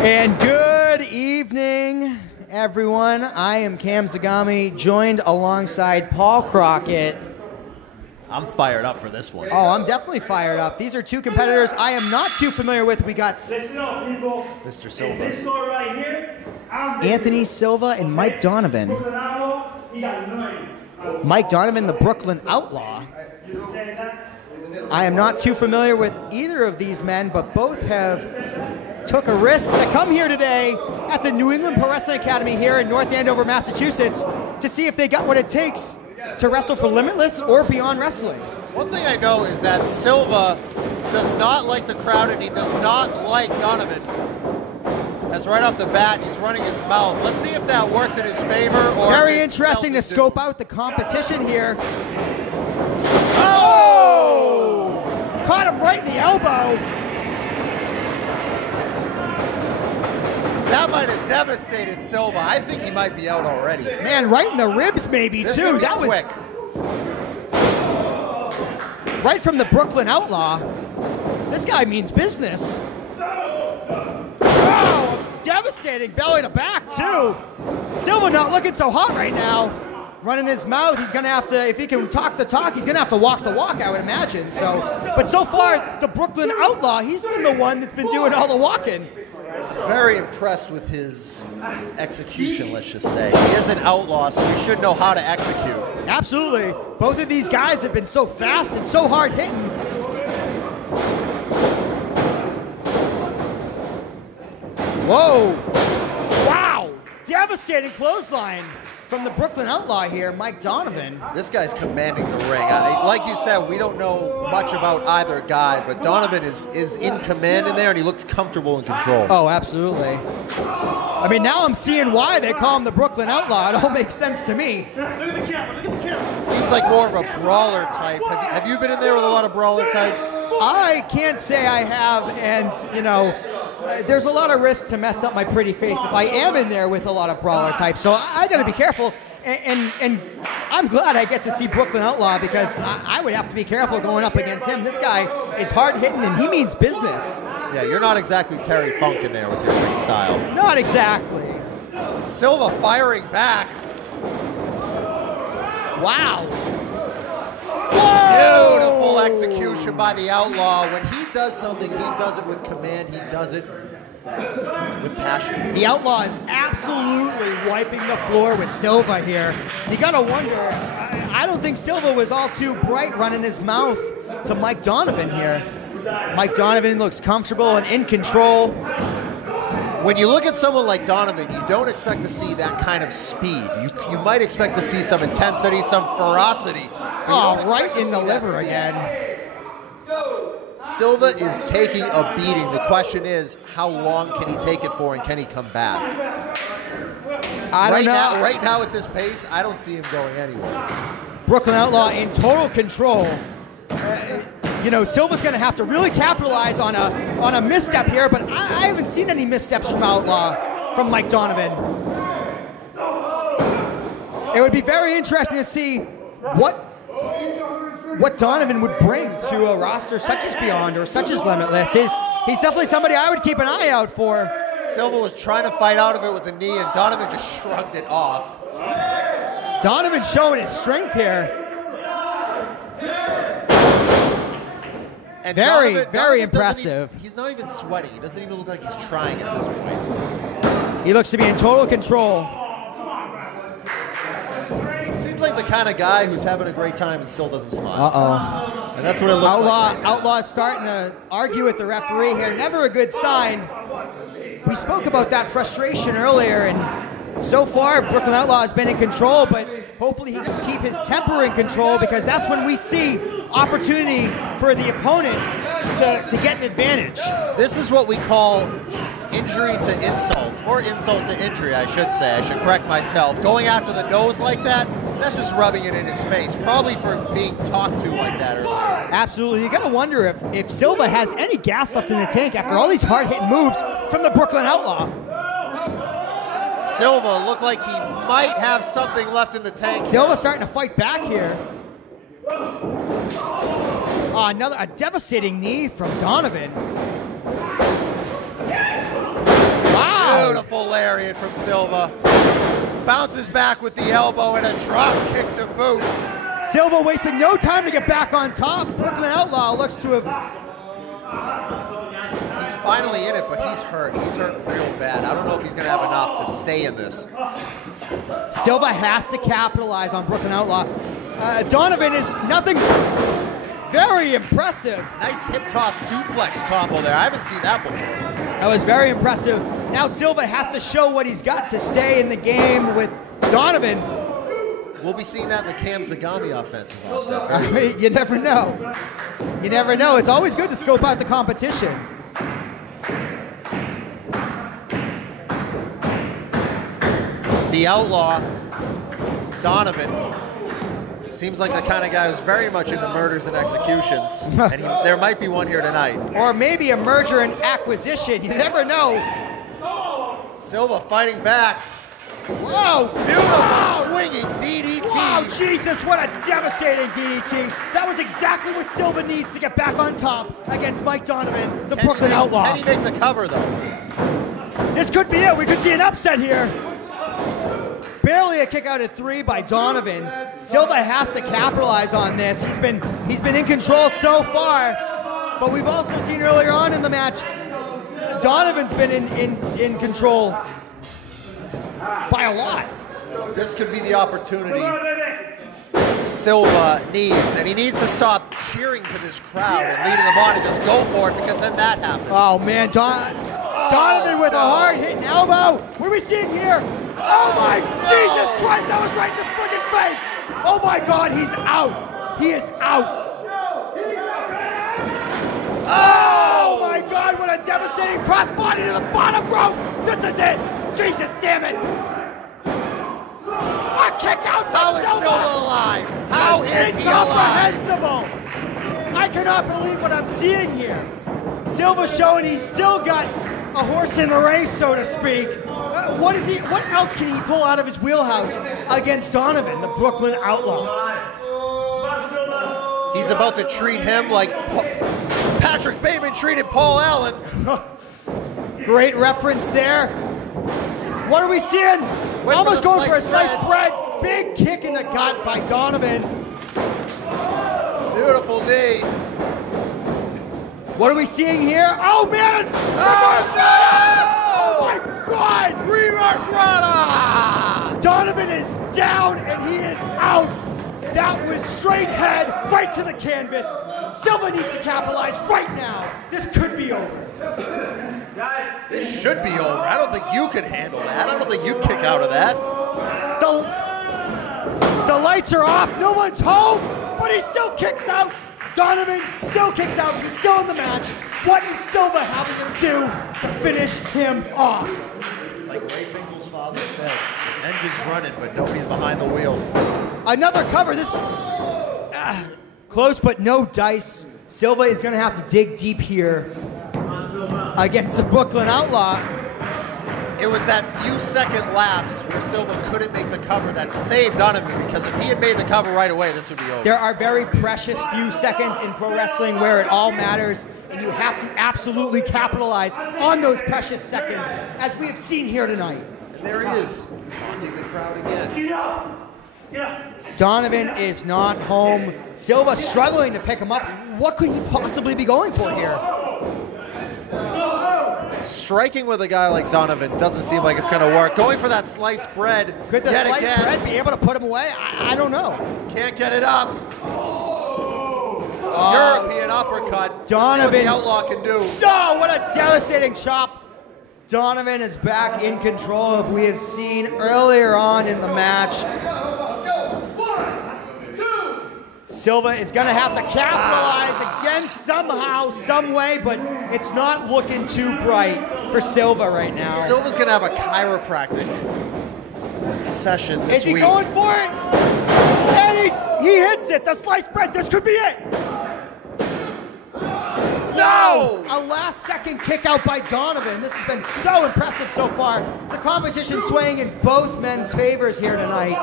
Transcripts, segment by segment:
And good evening, everyone. I am Cam Zagami, joined alongside Paul Crockett. I'm fired up for this one. Oh, I'm definitely fired up. These are two competitors I am not too familiar with. We got Mr. Silva. Anthony Silva and Mike Donovan. Mike Donovan, the Brooklyn Outlaw. I am not too familiar with either of these men, but both have took a risk to come here today at the New England Pro Wrestling Academy here in North Andover, Massachusetts, to see if they got what it takes to wrestle for Limitless or Beyond Wrestling. One thing I know is that Silva does not like the crowd, and he does not like Donovan. As right off the bat, he's running his mouth. Let's see if that works in his favor. Or very interesting to scope out the competition here. Oh! Caught him right in the elbow. That might have devastated Silva. I think he might be out already. Man, right in the ribs maybe too. That was quick. Right from the Brooklyn Outlaw. This guy means business. Oh, devastating belly to back too. Silva not looking so hot right now. Running his mouth, he's gonna have to, if he can talk the talk, he's gonna have to walk the walk, I would imagine. So, but so far, the Brooklyn Outlaw, he's been the one that's been doing all the walking. Very impressed with his execution, let's just say. He is an outlaw, so he should know how to execute. Absolutely. Both of these guys have been so fast and so hard hitting. Whoa. Wow. Devastating clothesline from the Brooklyn Outlaw here, Mike Donovan. This guy's commanding the ring. Like you said, we don't know much about either guy, but Donovan is in command in there, and he looks comfortable in control. Oh, absolutely. I mean, now I'm seeing why they call him the Brooklyn Outlaw. It all makes sense to me. Look at the camera, look at the camera. Seems like more of a brawler type. Have you been in there with a lot of brawler types? I can't say I have, and, you know, there's a lot of risk to mess up my pretty face if I am in there with a lot of brawler types. So I got to be careful. And I'm glad I get to see Brooklyn Outlaw, because I would have to be careful going up against him. This guy is hard hitting and he means business. Yeah, you're not exactly Terry Funk in there with your ring style. Not exactly. Silva firing back. Wow. Beautiful execution by the Outlaw. When he does something, he does it with command. He does it with passion. The Outlaw is absolutely wiping the floor with Silva here. You gotta wonder, I don't think Silva was all too bright running his mouth to Mike Donovan here. Mike Donovan looks comfortable and in control. When you look at someone like Donovan, you don't expect to see that kind of speed. You might expect to see some intensity, some ferocity. Oh, right in the liver again. Silva is taking a beating. The question is, how long can he take it for, and can he come back? I don't know. Right now at this pace, I don't see him going anywhere. Brooklyn Outlaw in total control. You know, Silva's going to have to really capitalize on a misstep here, but I haven't seen any missteps from Outlaw, from Mike Donovan. It would be very interesting to see what Donovan would bring to a roster such as Beyond or such as Limitless. He's definitely somebody I would keep an eye out for. Silva was trying to fight out of it with a knee, and Donovan just shrugged it off. Donovan showing his strength here. And very impressive. He's not even sweaty. He doesn't even look like he's trying at this point. He looks to be in total control. Seems like the kind of guy who's having a great time and still doesn't smile. Uh-oh. And that's what it looks like. Outlaw's starting to argue with the referee here. Never a good sign. We spoke about that frustration earlier, and so far, Brooklyn Outlaw has been in control, but hopefully he can keep his temper in control, because that's when we see opportunity for the opponent to get an advantage. This is what we call injury to insult, or insult to injury, I should say. I should correct myself. Going after the nose like that, that's just rubbing it in his face, probably for being talked to like that earlier. Absolutely. You got to wonder if Silva has any gas left in the tank after all these hard-hitting moves from the Brooklyn Outlaw. Silva looked like he might have something left in the tank. Silva starting to fight back here. A devastating knee from Donovan. lariat from Silva. Bounces back with the elbow and a drop kick to boot. Silva wasting no time to get back on top. Brooklyn Outlaw looks to have... He's finally in it, but he's hurt. He's hurt real bad. I don't know if he's going to have enough to stay in this. Silva has to capitalize on Brooklyn Outlaw. Donovan is nothing very impressive. Nice hip toss suplex combo there. I haven't seen that before. That was very impressive. Now Silva has to show what he's got to stay in the game with Donovan. We'll be seeing that in the Cam Zagami offensive offset. You never know. You never know. It's always good to scope out the competition. The Outlaw, Donovan, seems like the kind of guy who's very much into murders and executions, and there might be one here tonight. Or maybe a merger and acquisition. You never know. Silva fighting back. Whoa! Beautiful swinging DDT. Wow, Jesus, what a devastating DDT. That was exactly what Silva needs to get back on top against Mike Donovan, the Brooklyn Outlaw. Can he make the cover, though? This could be it. We could see an upset here. Barely a kick out at 3 by Donovan. Silva has to capitalize on this. He's been in control so far, but we've also seen earlier on in the match, Donovan's been in control by a lot. This could be the opportunity Silva needs, and he needs to stop cheering to this crowd and leading them on and just go for it, because then that happens. Oh man, Donovan with a hard-hitting elbow. What are we seeing here? Oh my Jesus Christ, that was right in the friggin' face. Oh my God, he's out. He is out. Oh my God, what a devastating crossbody to the bottom rope. This is it. Jesus damn it. A kick out from Silva. Alive? How is he alive? Incomprehensible. I cannot believe what I'm seeing here. Silva showing he's still got a horse in the race, so to speak. What else can he pull out of his wheelhouse against Donovan, the Brooklyn Outlaw? He's about to treat him like Patrick Bateman treated Paul Allen. Great reference there. What are we seeing? Almost going for a sliced bread. Big kick in the gut by Donovan. Beautiful knee. What are we seeing here? Oh man! Reverse Rana! Oh my God! Reverse Rana! Donovan is down and he is out. That was straight head right to the canvas. Silva needs to capitalize right now. This could be over. This should be over. I don't think you could handle that. I don't think you'd kick out of that. The lights are off. No one's home, but he still kicks out. Donovan still kicks out. He's still in the match. What is Silva having to do to finish him off? Like Ray Finkel's father said, engine's running, but nobody's behind the wheel. Another cover. This close, but no dice. Silva is going to have to dig deep here against the Brooklyn Outlaw. It was that few second lapse where Silva couldn't make the cover that saved Donovan, because if he had made the cover right away, this would be over. There are very precious few seconds in pro wrestling where it all matters, and you have to absolutely capitalize on those precious seconds, as we have seen here tonight. And there he is, taunting the crowd again. Donovan is not home. Silva struggling to pick him up. What could he possibly be going for here? Striking with a guy like Donovan doesn't seem like it's going to work. Going for that sliced bread. Could the sliced bread be able to put him away? I don't know. Can't get it up. European uppercut. Donovan. Let's see what the Outlaw can do. Oh, what a devastating chop. Donovan is back in control, as we have seen earlier on in the match. Silva is going to have to capitalize again somehow, some way, but it's not looking too bright for Silva right now. Silva's going to have a chiropractic session this week. Is he going for it? And he hits it. The sliced bread. This could be it. No! A last-second kick out by Donovan. This has been so impressive so far. The competition swaying in both men's favors here tonight.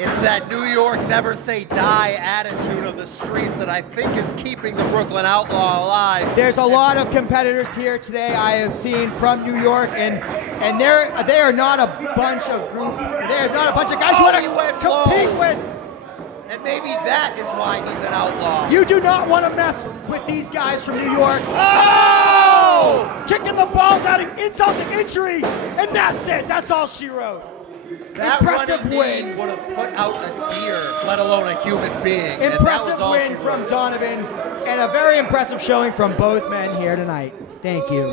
It's that New York never say die attitude of the streets that I think is keeping the Brooklyn Outlaw alive. There's a lot of competitors here today I have seen from New York, and they are not a bunch of guys who want to compete with. And maybe that is why he's an outlaw. You do not want to mess with these guys from New York. Oh! Kicking the balls out of insult to injury, and that's it. That's all she wrote. That Impressive win would have put out a deer, let alone a human being. Impressive win from Donovan, and a very impressive showing from both men here tonight. Thank you.